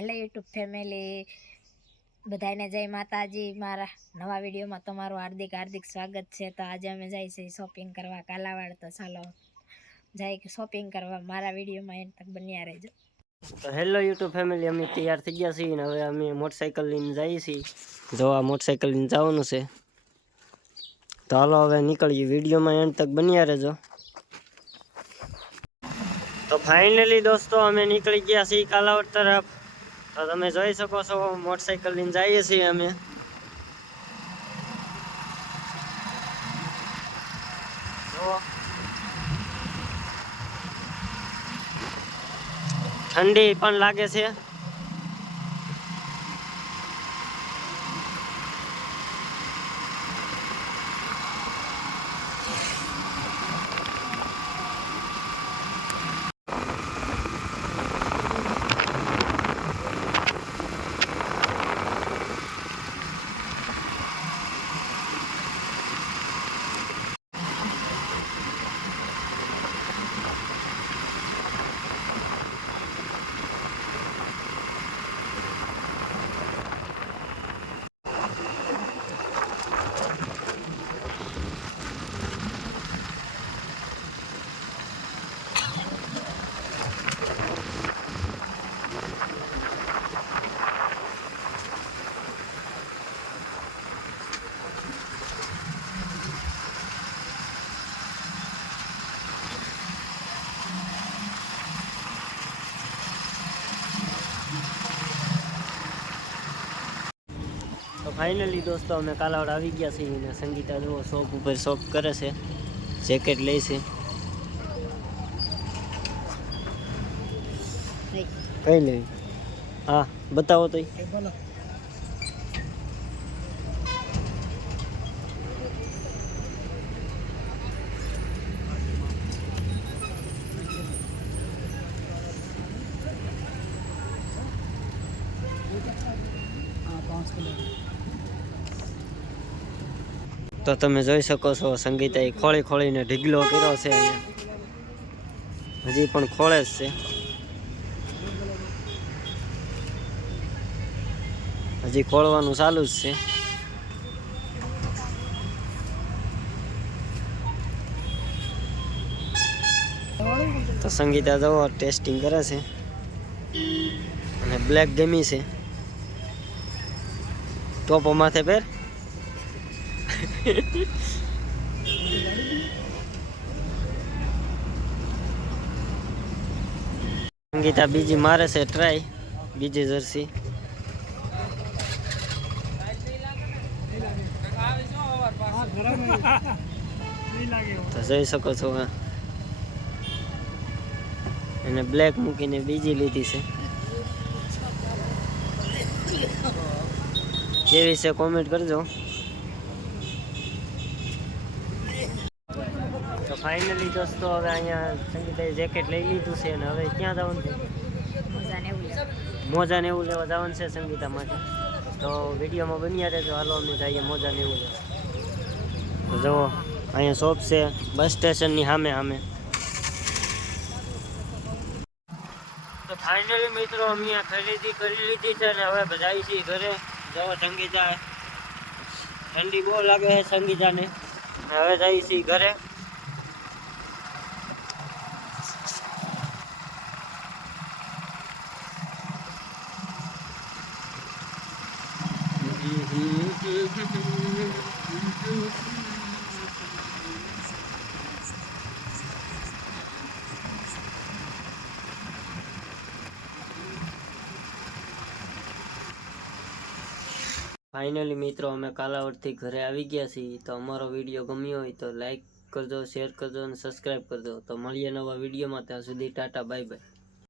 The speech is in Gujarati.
હેલો યુટ્યુબ ફેમિલી, બધાને જય માતાજી। મારા નવા વિડીયોમાં તમારું હાર્દિક હાર્દિક સ્વાગત છે। તો આજે અમે જાય છે શોપિંગ કરવા કાલાવાડ, તો ચાલો જાય શોપિંગ કરવા। મારા વિડીયોમાં એન્ડ તક બન્યા રહેજો। તો હેલો યુટ્યુબ ફેમિલી, અમે તૈયાર થઈ ગયા છીએ ને હવે અમે મોટરસાઇકલ લઈને જઈએ છીએ। જો આ મોટરસાઇકલ લઈને જવાનું છે, તો હાલો હવે નીકળીએ। વિડીયોમાં એન્ડ તક બન્યા રહેજો। તો ફાઇનલી દોસ્તો અમે નીકળી ગયા છીએ કાલાવડ તરફ। તો તમે જોઈ શકો છો મોટરસાઇકલ લઈને જઈએ છીએ અમે। ઠંડી પણ લાગે છે। તો ફાઇનલી દોસ્તો અમે કાલાવડ આવી ગયા છીએ ને સંગીતા જુઓ શોપ ઉપર શોપ કરે છે, જેકેટ લે છે। કઈ લેવી? હા બતાવો તો। તો તમે જોઈ શકો છો સંગીતાએ ખોળી ખોળીને ઢીગલો કર્યો છે। અહીંયા હજી પણ ખોળે જ છે, હજી ખોળવાનું ચાલુ જ છે। તો સંગીતા જવો ટેસ્ટિંગ કરે છે અને બ્લેક ગમી છે। ટોપો માથે પહેર। સંગીતા બીજી મારે છે ટ્રાય, બીજી જર્સી। તો જોઈ શકો છો એને બ્લેક મૂકીને બીજી લીધી છે। કેવી છે કોમેન્ટ કરજો। તો ફાઇનલી દોસ્તો હવે અહીંયા સંગીતાએ જેકેટ લઈ લીધું છે ને હવે ક્યાં જવાનું છે? મોજા ને એવું લેવા જવાનું છે સંગીતા માટે। તો વિડીયોમાં બન્યા રહેજો, હાલો અમે જઈએ મોજા ને એવું લેવા। તો જુઓ અહીંયા શોપ છે બસ સ્ટેશનની સામે સામે। તો ફાઇનલી મિત્રો અમે ખરીદી કરી લીધી છે ને હવે બધાઈ છીએ ઘરે। જવો સંગીતા ઠંડી બહુ લાગે છે સંગીતાને, હવે જઈએ છીએ ઘરે। ફાઇનલી મિત્રો અમે કાલાવડથી ઘરે આવી ગયા છીએ। તો અમારો વિડીયો ગમ્યો હોય તો લાઈક કરજો, શેર કરજો અને સબસ્ક્રાઈબ કરજો। તો મળીએ નવા વિડીયોમાં, ત્યાં સુધી ટાટા બાય બાય।